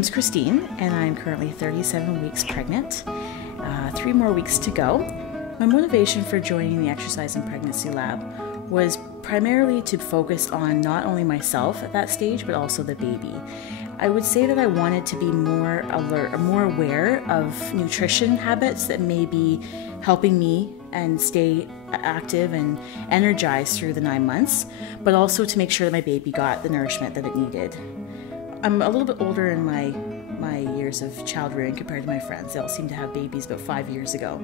name's Christine, and I'm currently 37 weeks pregnant. 3 more weeks to go. My motivation for joining the Exercise and Pregnancy Lab was primarily to focus on not only myself at that stage, but also the baby. I would say that I wanted to be more alert, or more aware of nutrition habits that may be helping me and stay active and energized through the 9 months, but also to make sure that my baby got the nourishment that it needed. I'm a little bit older in my years of child rearing compared to my friends. They all seem to have babies about 5 years ago.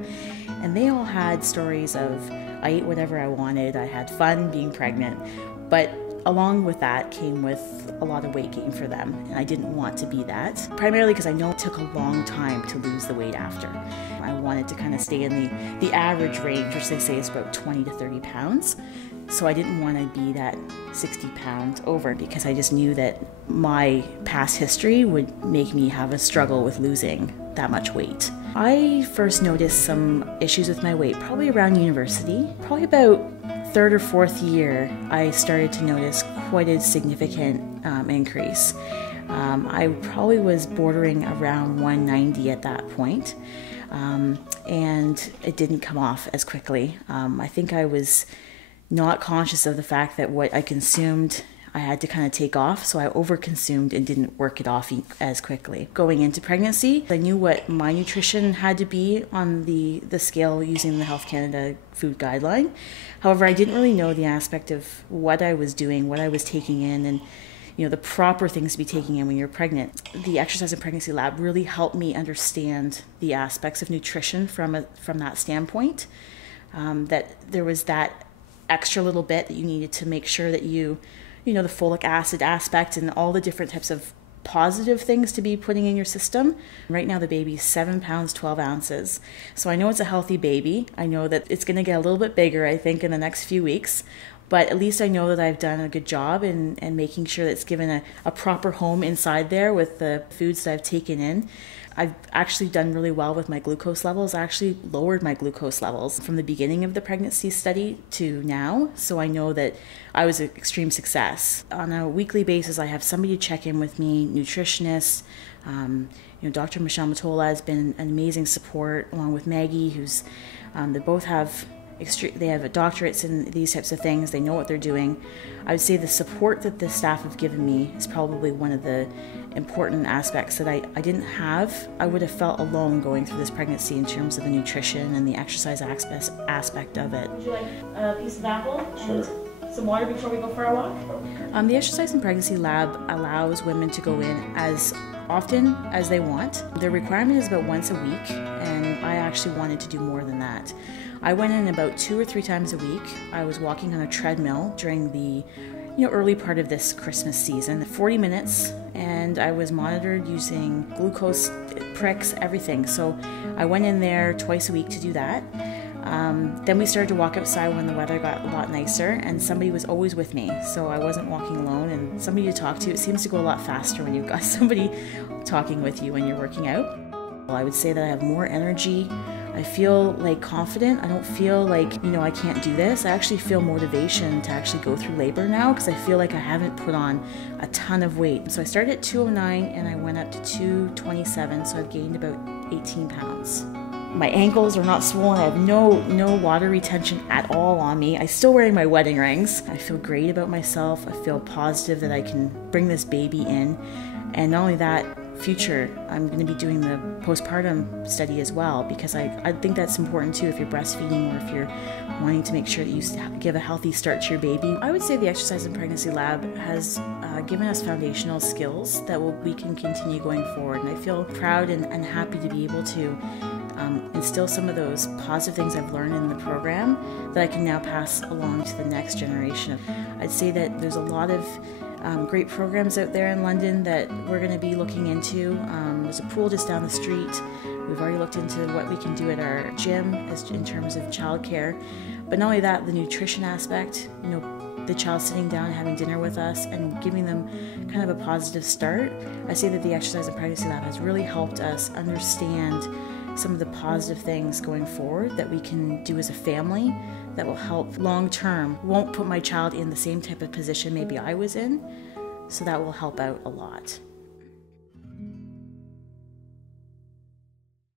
And they all had stories of, I ate whatever I wanted, I had fun being pregnant, but along with that came with a lot of weight gain for them, and I didn't want to be that. Primarily because I know it took a long time to lose the weight after. I wanted to kind of stay in the average range, which they say is about 20 to 30 pounds. So I didn't want to be that 60 pounds over, because I just knew that my past history would make me have a struggle with losing that much weight. I first noticed some issues with my weight probably around university. Probably about 3rd or 4th year, I started to notice quite a significant increase. I probably was bordering around 190 at that point, and it didn't come off as quickly. I think I was not conscious of the fact that what I consumed I had to kind of take off, so I overconsumed and didn't work it off as quickly. Going into pregnancy, I knew what my nutrition had to be on the scale using the Health Canada food guideline. However, I didn't really know the aspect of what I was doing, what I was taking in, and the proper things to be taking in when you're pregnant. The Exercise and Pregnancy Lab really helped me understand the aspects of nutrition from that standpoint, that there was that extra little bit that you needed to make sure that the folic acid aspect and all the different types of positive things to be putting in your system. Right now the baby's 7 pounds, 12 ounces. So I know it's a healthy baby. I know that it's gonna get a little bit bigger, I think, in the next few weeks. But at least I know that I've done a good job in making sure that it's given a proper home inside there with the foods that I've taken in. I've actually done really well with my glucose levels. I actually lowered my glucose levels from the beginning of the pregnancy study to now, so I know that I was an extreme success. On a weekly basis, I have somebody to check in with me, nutritionists. Dr. Michelle Matola has been an amazing support, along with Maggie, who's they both have doctorates in these types of things. They know what they're doing. I would say the support that the staff have given me is probably one of the important aspects that I didn't have. I would have felt alone going through this pregnancy in terms of the nutrition and the exercise aspect of it. Would you like a piece of apple? Sure. And some water before we go for our walk? The Exercise and Pregnancy Lab allows women to go in as often as they want. Their requirement is about once a week, and I actually wanted to do more than that. I went in about 2 or 3 times a week. I was walking on a treadmill during the early part of this Christmas season, 40 minutes, and I was monitored using glucose pricks, everything. So I went in there twice a week to do that. Then we started to walk outside when the weather got a lot nicer, and somebody was always with me, so I wasn't walking alone, and somebody to talk to. It seems to go a lot faster when you've got somebody talking with you when you're working out. I would say that I have more energy. I feel confident. I don't feel like, I can't do this. I actually feel motivation to actually go through labor now, because I feel like I haven't put on a ton of weight. So I started at 209 and I went up to 227, so I've gained about 18 pounds. My ankles are not swollen. I have no water retention at all on me. I'm still wearing my wedding rings. I feel great about myself. I feel positive that I can bring this baby in. And not only that, future, I'm going to be doing the postpartum study as well, because I think that's important too if you're breastfeeding or if you're wanting to make sure that you give a healthy start to your baby. I would say the Exercise and Pregnancy Lab has given us foundational skills that we can continue going forward, and I feel proud and happy to be able to instill some of those positive things I've learned in the program that I can now pass along to the next generation. I'd say that there's a lot of great programs out there in London that we're going to be looking into. There's a pool just down the street. We've already looked into what we can do at our gym in terms of childcare. But not only that, the nutrition aspect, the child sitting down and having dinner with us and giving them kind of a positive start. I say that the Exercise and Pregnancy Lab has really helped us understand some of the positive things going forward that we can do as a family that will help long term. Won't put my child in the same type of position maybe I was in, so that will help out a lot.